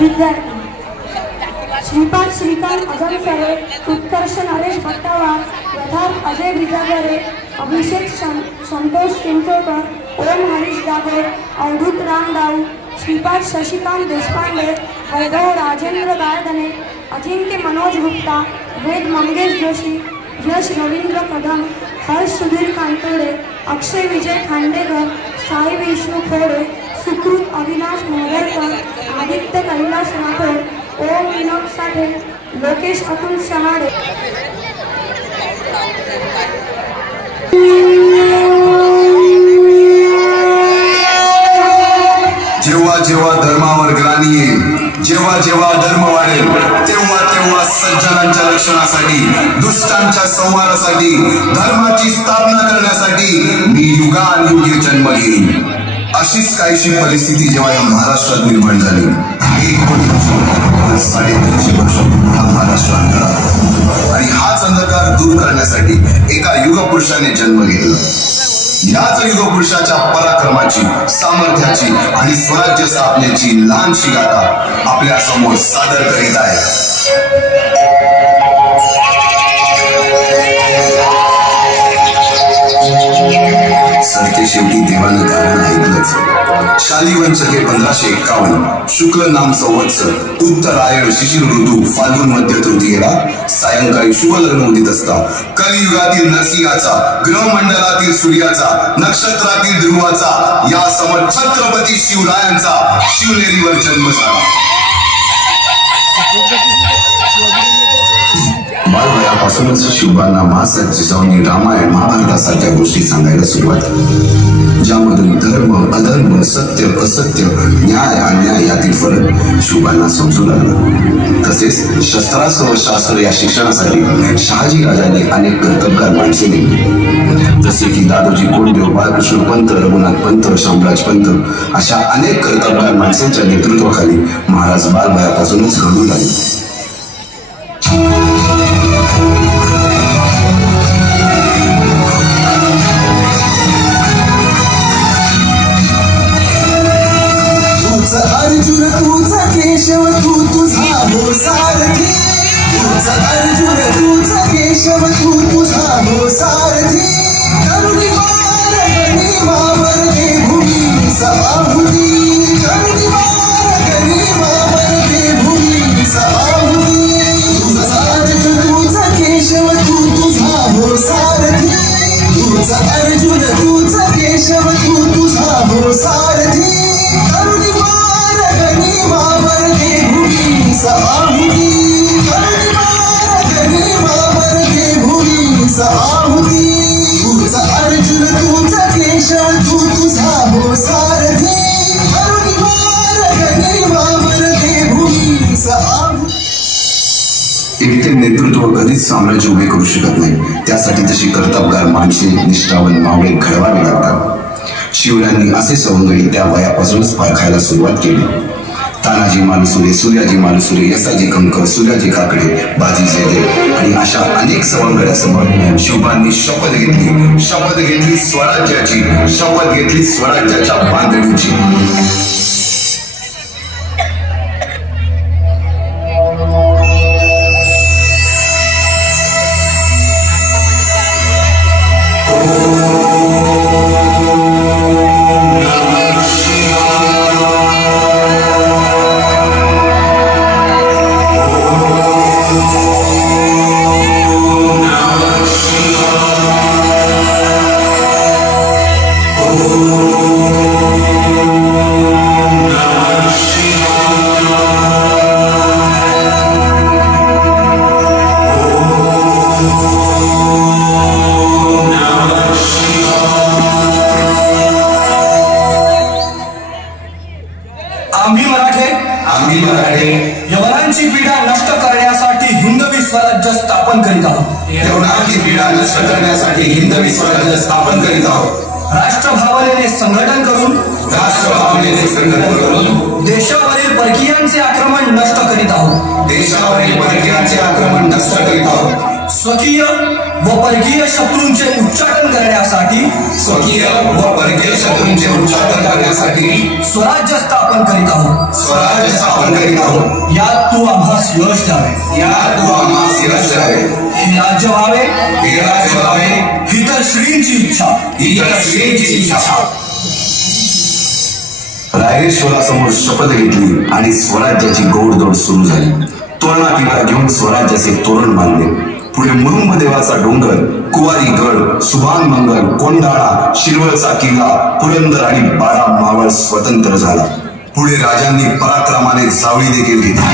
विद्यार्थी श्रीपाद श्रीकांत अगमसरे, उत्कर्ष नरेश भट्टावार, यथार्थ अजय बिजागरे, अभिषेक संतोष चिंचोकर, ओम हरीश डाबे, अवधूत राम डाऊ, श्रीपाद शशिकांत देशपांडे, वैभव राजेंद्र गायधने, अजिंक्य मनोज गुप्ता, वेद मंगेश जोशी, यश रवींद्र कदम, हर्ष सुधीर कांतोडे, अक्षय विजय खांडेकर, साई विष्णू खोडे, सुकृत अविनाश मोहरकर, आदित्य कैलास राठोड, ओम विनोद साठे, लोकेश अतुल शहाडे। जेव्हा जेव्हा धर्मावर ग्लानी येईल, जेव्हा जेव्हा धर्म वाढेल, तेव्हा तेव्हा सज्जनांच्या रक्षणासाठी, दुष्टांच्या संहारासाठी, धर्माची स्थापना करण्यासाठी मी युगानुयुगी जन्म घेईन। अशीच काहीशी परिस्थिती जेव्हा या महाराष्ट्रात निर्माण झाली, 350 वर्ष हा महाराष्ट्र अंधारात, आणि हाच अंधकार दूर करण्यासाठी एका युगपुरुषाने जन्म घेतला। याच युगपुरुषाच्या पराक्रमाची, सामर्थ्याची आणि स्वराज्य स्थापनेची लहानशी गाथा आपल्या समोर सादर करीत आहे। सरते शेवटी देवानं कारण ऐकलंच। शालिवंशके 1551, शुक्ल नाम संवत्सर, उत्तरायण शिशिर ऋतू, फाल्गुन मध्य तृतीयेला सायंकाळी शुभ लग्न उदित असता कलियुगातील नरसिंहाचा, ग्रहमंडलातील सूर्याचा, नक्षत्रातील ध्रुवाचा, या समर छत्रपती शिवरायांचा शिवनेरीवर जन्म झाला। बालवयापासूनच शिवबांना मासात जिजाऊंनी रामायण महाभारतासारख्या गोष्टी सांगायला सुरुवात केली, ज्यामधून धर्म अधर्म, सत्य असत्य, न्याय अन्याय यातील फरक शिवबांना समजू लागला। तसेच शस्त्रास्त्र व शास्त्र या शिक्षणासाठी शहाजी राजांनी अनेक कर्तबगार माणसे नेमली, जसे की दादोजी कोंडदेव, बाळकृष्ण पंत, रघुनाथ पंत, शामराज पंत अशा अनेक कर्तबगार माणसांच्या नेतृत्वाखाली महाराज बालवयापासूनच घडू लागले। अर्जुन तुझा केशव तू तुझा हो सारथी, तुझा अर्जुन तुझा केशव तू तुझा हो सारथी, करुणी मारगणी वावरते भूमी सभाहुती, करुणी मारगणी वावरते भूमी सभाहुती, तुझा अर्जुन तुझा केशव तू तुझा हो सारथी, तुझा अर्जुन तुझा केशव तू तुझा हो सारथी, करुणी मारगणी वावरते भूमी सभाहुती, करुणी मारगणी वावरते भूमी सभाहुती, तुझा अर्जुन तुझा केशव तू तुझा हो सारथी, करुणी मारगणी वावरते भूमी सभाहुती। एकटे नेतृत्व कधीच साम्राज्य उभे करू शकत नाही, त्यासाठी तशी कर्तबगार माणसे, निष्ठावंत मावळे घडवावी लागतात। शिवरायांनी असे सवंगडी त्या वयापासूनच पारखायला सुरुवात केली। तानाजी मालुसरे, सूर्याजी मालुसरे, यसाजी कंकर, सूर्याजी काकडे, बाजी जयदेव आणि अशा अनेक सवंगड्यासमोर शिवबांनी शपथ घेतली स्वराज्याची, शपथ घेतली स्वराज्याच्या बांधणीची। यवनांची पीडा नष्ट करण्यासाठी हिंदवी स्वराज्य स्थापन करीत आहोत। यवनांची पीडा नष्ट करण्यासाठी हिंदवी स्वराज्य स्थापन करीत आहोत। राष्ट्रभावनेने संघटन करून देशावरील परकीयांचे आक्रमण नष्ट करीत आहोत। देशावरील परकीयांचे आक्रमण नष्ट करीत आहोत। स्वकीय व परकीय शत्रूंचे उच्चाटन करण्यासाठी स्वराज्य स्थापन करीत आहोत। यात तू आम्हास यश द्यावे। हे राज्य व्हावे हितश्रींची इच्छा। रायरेश्वरासमोर शपथ घेतली आणि स्वराज्याची गोडदोड सुरू झाली। तोरणा घेऊन स्वराज्याचे तोरण बांधले। पुढे मुरुंब देवाचा डोंगर, कुवारी गड, सुभान मंगल, कोंडाळा, शिरवळचा किल्ला, पुरंदर आणि बारा मावळ स्वतंत्र झाला। पुढे राजांनी पराक्रमाने जावळी देखील घेतली।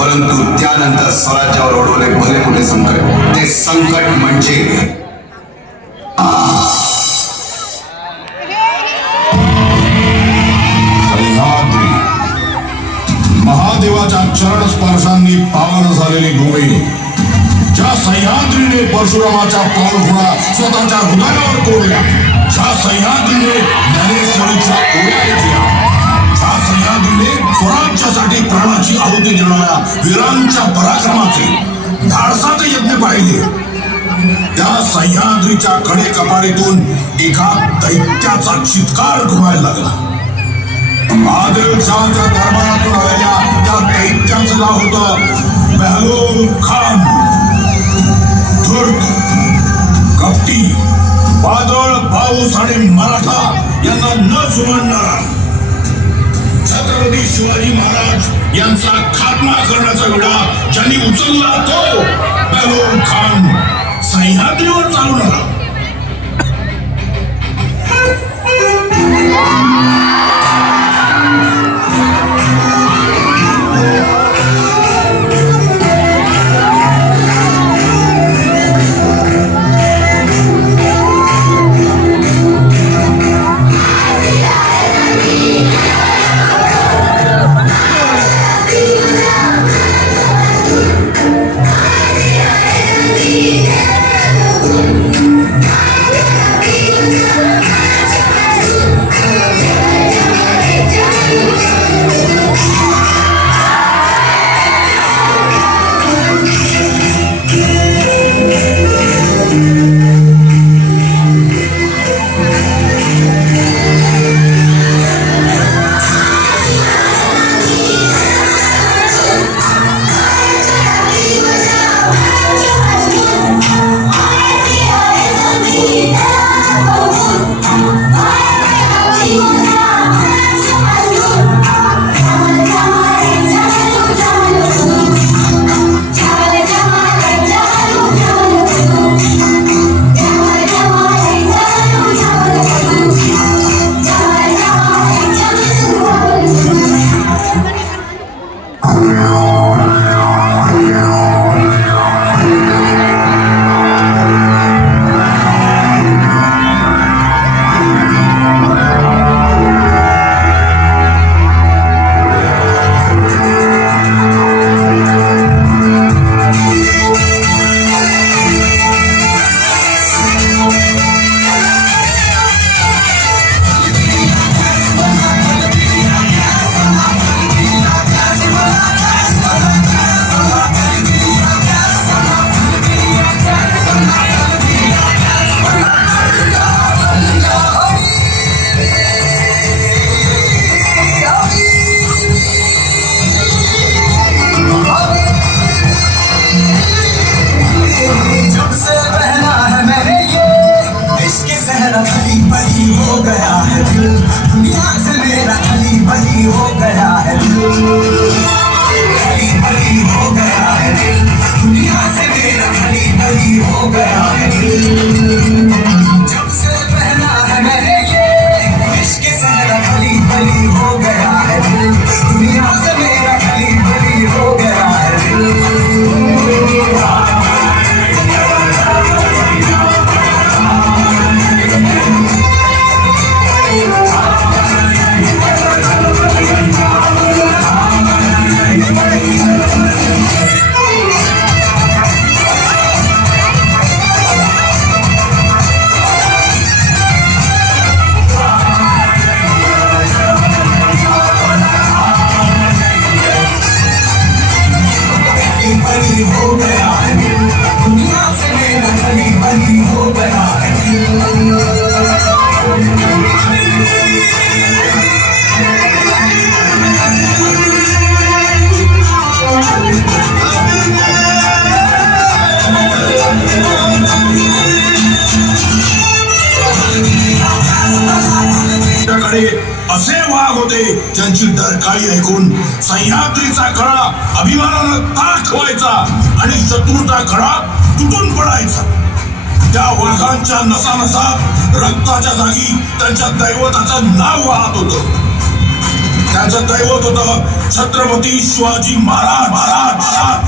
परंतु त्यानंतर स्वराज्यावर ओढवले भले मोठे संकट। ते संकट म्हणजे महादेवाच्या चरण स्पर्शांनी पावन झालेली भूमी, ज्या सह्याद्रीने परशुरामाच्या पावलखुणा स्वतःच्या हृदयावर कोरल्या, ज्या सह्याद्रीने ज्ञानेश्वरीच्या ओढ्या घेतल्या, ज्या सह्याद्रीने स्वराज्यासाठी प्राणाची आहुती देणाऱ्या वीरांच्या पराक्रमाचे धाडसाचे यज्ञ पाहिले, त्या सह्याद्रीच्या कडे कपारीतून एका दैत्याचा चित्कार घुमायला लागला। आदिलशहाच्या दरबारातून आलेल्या त्या दैत्याचं नाव होतं मेहलूल खान। तुर्क, कपटी, वादळ, पाऊस आणि मराठा यांना न जुमानणारा, छत्रपती शिवाजी महाराज यांचा खात्मा करण्याचा विडा ज्यांनी उचलला तो बेहलोल खान सह्याद्रीवर चालून आला. असे वाघ होते ज्यांची डरकाळी ऐकून सह्याद्रीचा खडा अभिमानानं दाखवायचा आणि शत्रूचा खडा तुटून पडायचा. त्या वाघांच्या नसानसात रक्ताच्या जागी त्यांच्या दैवताचं नाव वाहत होतं. त्यांचं दैवत होतं छत्रपती शिवाजी महाराज.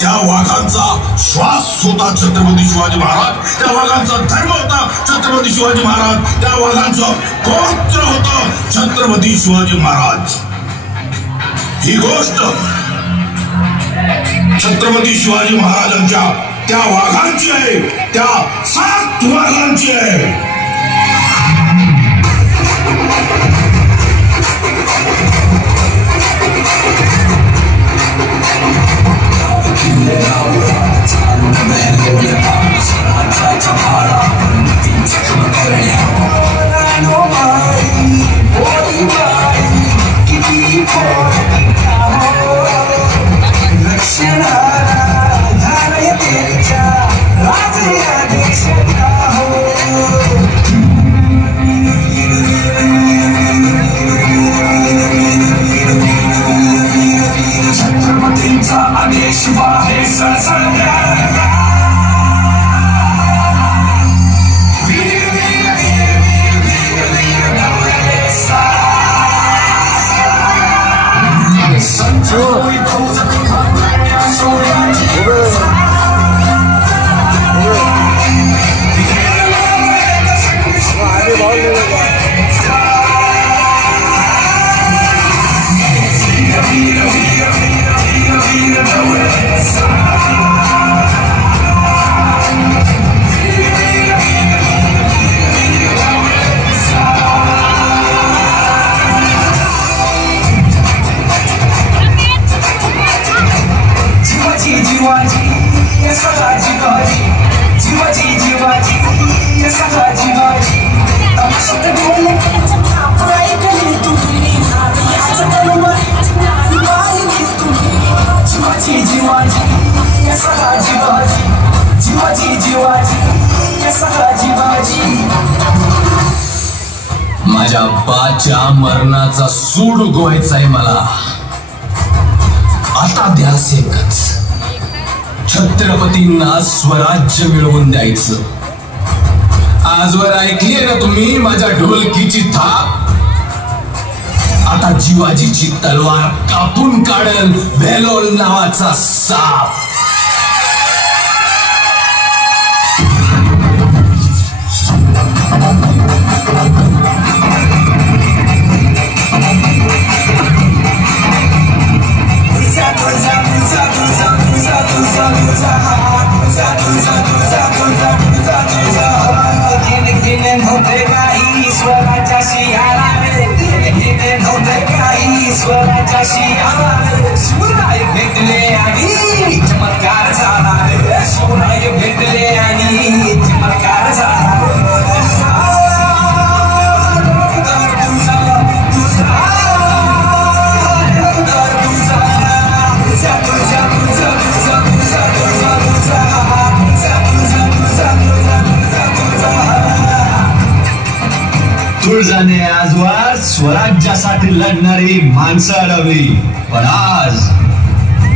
त्या वाघांचा श्वास होता छत्रपती शिवाजी महाराज. त्या वाघांचा धर्म होता छत्रपती शिवाजी महाराज. त्या वाघांचं गोत्र होतं छत्रपती शिवाजी महाराज. ही गोष्ट छत्रपती शिवाजी महाराजांच्या त्या वाघांची आहे, त्या 7 वाघांची आहे. Rashana, तुझ्या बाच्या मरणाचा सूड उगवायचाय मला. आता ध्यास एकच, छत्रपतींना स्वराज्य मिळवून द्यायचं. आजवर ऐकलीये ना तुम्ही माझ्या ढोलकीची थाप. आता जिवाजीची तलवार कापून काढल भेलोल नावाचा साप. शिवराय भेटले आणि चमत्कार झाला. शिवराय भेटले आणि चमत्कार झाला. तुळजाने आजवर स्वराज्यासाठी लढणारी माणसं अडवली, पण आज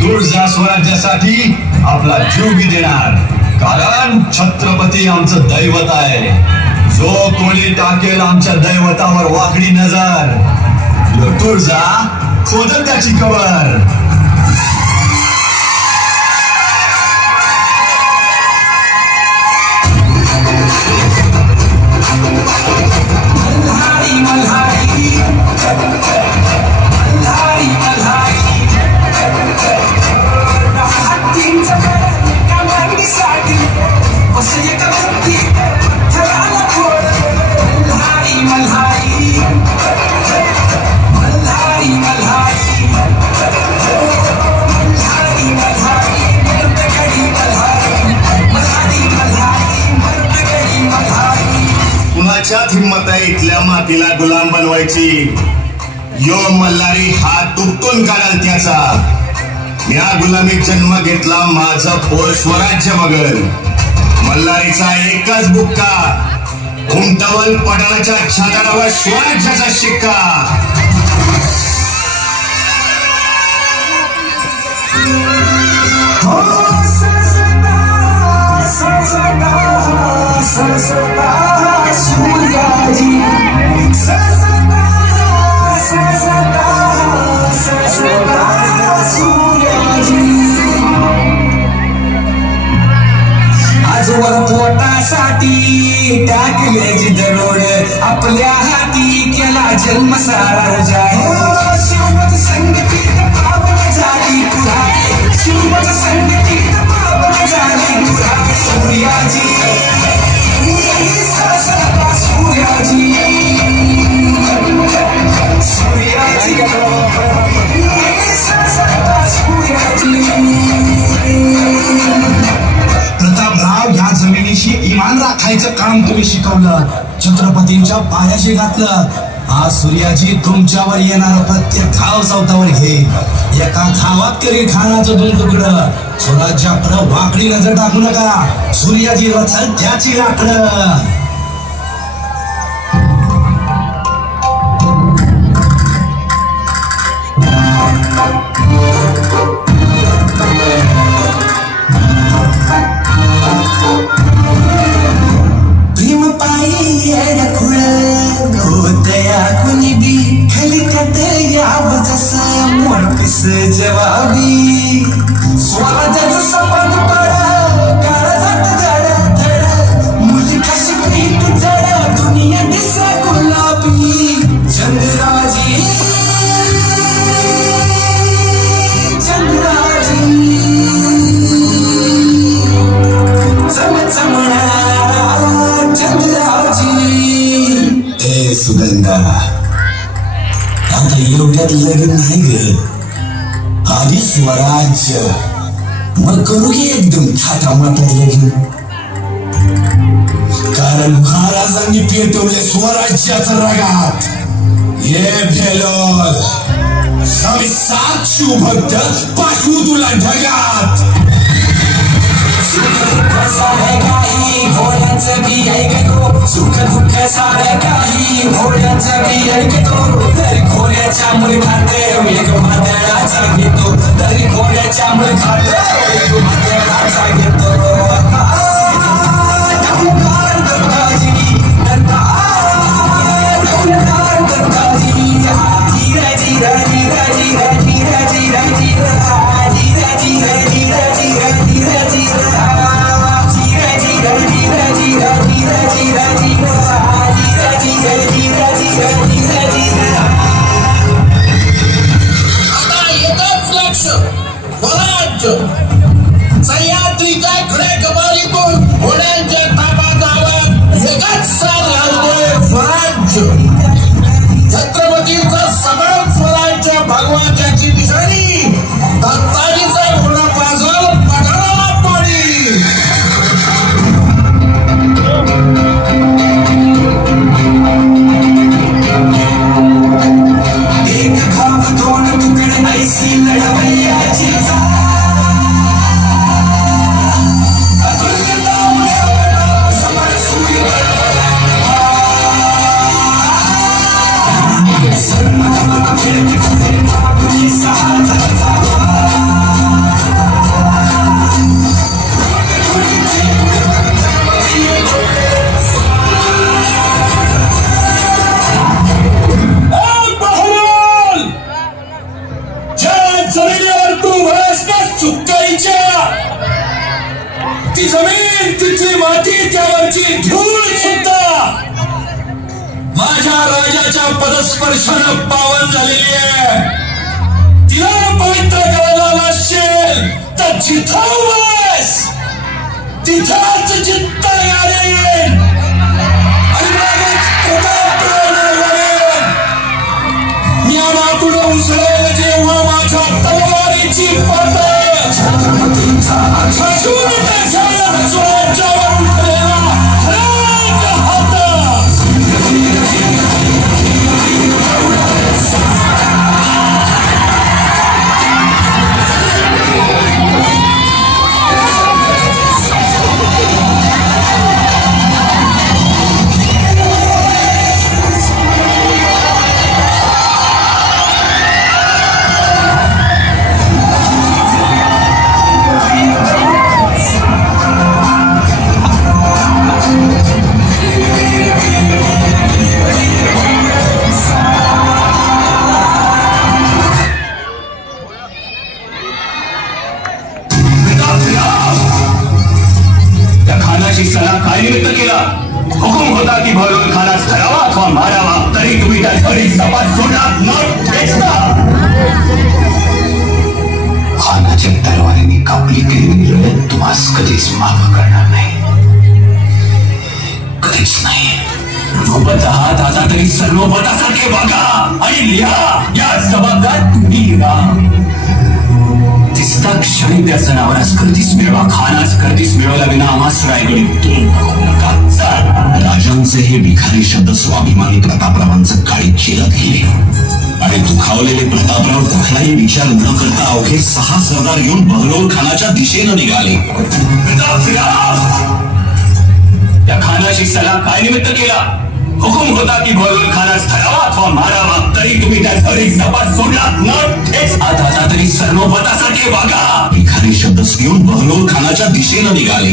तुळजा स्वराज्यासाठी आपला जीव बी देणार. कारण छत्रपती आमचं दैवत आहे. जो कोणी टाकेल आमच्या दैवतावर वाकडी नजर, तुळजा खोदल त्याची कबर. कुणाच्यात हिंमत आहे इथल्या मातीला गुलाम बनवायची? यो मल्हारी हात उपटून काढाल त्याचा. या गुलामीत जन्म घेतला, माझं पोर स्वराज्य बघल. मल्हारीचा एकच बुक्का, उमटवल पठाणाच्या छाताडावर स्वराज्याचा शिक्का. आजवर पोटासाठी टाकल्याची दरोड, आपल्या हाती केला जन्म सारा उजाड. शिवमत संगतीत पावन झाली पुराण, शिवमत संगतीत पावन झाली पुराण. सूर्याजी सूर्याजी सूर्याजी प्रतापराव, या जमिनीशी इमान राखायचं काम तुम्ही शिकवलं, छत्रपतींच्या पायाशी घातलं. आज सूर्याजी तुमच्यावर येणार प्रत्येक घाव सावतावर घे. एका घावात करी खानाचं दोन तुकडं. स्वराज्याकडं वाकडी नजर टाकू नका. सूर्याजी रचल त्याची लाकडं. प्रेम पायी खुळ होतया कुणी बी, खलिकत यावं जसं मोरपिस जवाबी. स्वराज्याचं सपन पड काळजात जड धड, मुली कशी पीठ जड दुनिया दिस गुलाबी. चंद्राजी चंद्राजी चमचमणारा चंद्राजी. ए सुगंधा, आता एवढ्यात लगीन नाही ग. आधी स्वराज्य, मग करू की एकदम थाटामाटात लगीन. कारण महाराजांनी पेटवले स्वराज्याचं रगात. ये भेलोल, आम्ही 7 शिवभक्त पाठवू तुला ढगात. सुख दुःख सारे काही भोल्याचं बी ऐकतो, सुख दुःख सारे काही की घोड्याचा मी ऐकतो तरी घोड्याच्या मुलखात एक मादळाचा घेतो तरी घोड्याच्या मुलखात एक मादळाचा घेतो सह्याद्रीच्या खडे कमालीतून घोड्यांच्या ताबातावर एकच साथ घालतोय स्वराज्य. छत्रपतीचं सगळं स्वराज्य भगवाच्याची दिशाणी दत्ताजीचा घोडा पाजल पठाराला पाडी. एक खांब दोन तुकडे ऐसी लढवय्याची ती जमीन तिथली माती त्यावरची धूळ सुद्धा माझ्या राजाच्या पदस्पर्शानं पावन झालेली आहे. तिला पवित्र करायला लागशील तर जिथं बस तिथंच जित्त यारेन आणि मगच प्रताप मिळेल. ज्ञानातून उसळेल जेव्हा माझ्या तलवारीची पदर स्वराज्यावर उठलेला खराब हात. सला काय निमित्त केला? हुकुम होता की भरून खानास धरावा अथवा मारावा तरी तुम्ही त्या घरी सपाट सोडला न ठेचता. खानाच्या तलवारीने कापली केलेली लढत तुम्हास कधीच माफ करणार नाही, कधीच नाही. झोपत आहात आता तरी सर्वपदासारखे वागा आणि लिहा या सभागात तुम्ही लिहा. तिसरा क्षणी त्या जनावरास करतीस मिळवा, खानास करतीस मिळवला विना आम्हास रायगडी उतरून दाखवू नका. राजांचे हे भिकारी शब्द स्वाभिमानी प्रतापरावांचं काळी चिरत गेले आणि दुखावलेले प्रतापराव कुठलाही विचार न करता अवघे 6 सरदार येऊन बहलोल खानाच्या दिशेनं निघाले. त्या खानाची सला काय निमित्त केला? हुकुम होता की बहलोल खानास धरावा अथवा मारावा तरी तुम्ही त्या घरी सपाट सोडला न ठेच. आता तरी सर्वपदासारखे वागा. भिकारी शब्द घेऊन बहलोल खानाच्या दिशेनं निघाले.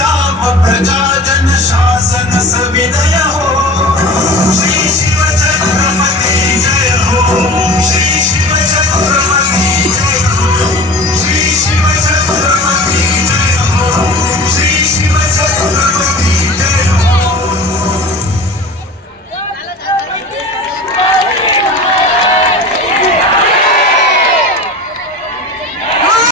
राम प्रजा जन शासन सविदय